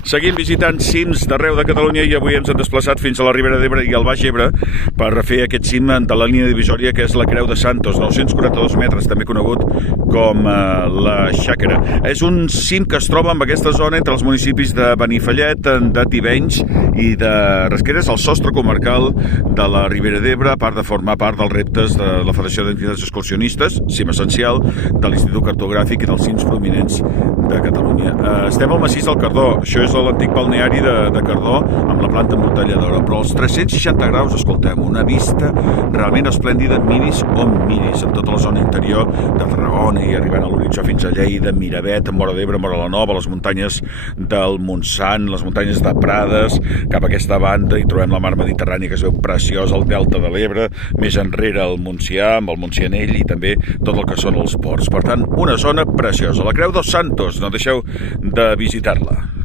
Seguim visitant cims d'arreu de Catalunya i avui ens hem desplaçat fins a la Ribera d'Ebre i al Baix Ebre per fer aquest cim de la línia divisòria que és la Creu de Santos, 942 metres, també conegut com la Xàquera. És un cim que es troba en aquesta zona entre els municipis de Benifallet, de Tivenys i de Rasqueres, al sostre comarcal de la Ribera d'Ebre, a part de formar part dels reptes de la Federació d'Entitats Excursionistes, cim essencial, de l'Institut Cartogràfic i dels cims prominents de Catalunya. Estem al massís del Cardó, això és l'antic balneari de Cardó amb la planta emmortalladora, però als 360 graus, escoltem, una vista realment esplèndida, miris on miris, amb tota la zona interior de Tarragona i arribant a l'horitzó fins a Lleida, Miravet, Móra d'Ebre, Móra la Nova, les muntanyes del Montsant, les muntanyes de Prades, cap a aquesta banda hi trobem la mar Mediterrània que es veu preciosa, el Delta de l'Ebre, més enrere el Montsià, amb el Montsianell i també tot el que són els ports. Per tant, una zona preciosa. La Creu dels Santos, no deixeu de visitar-la.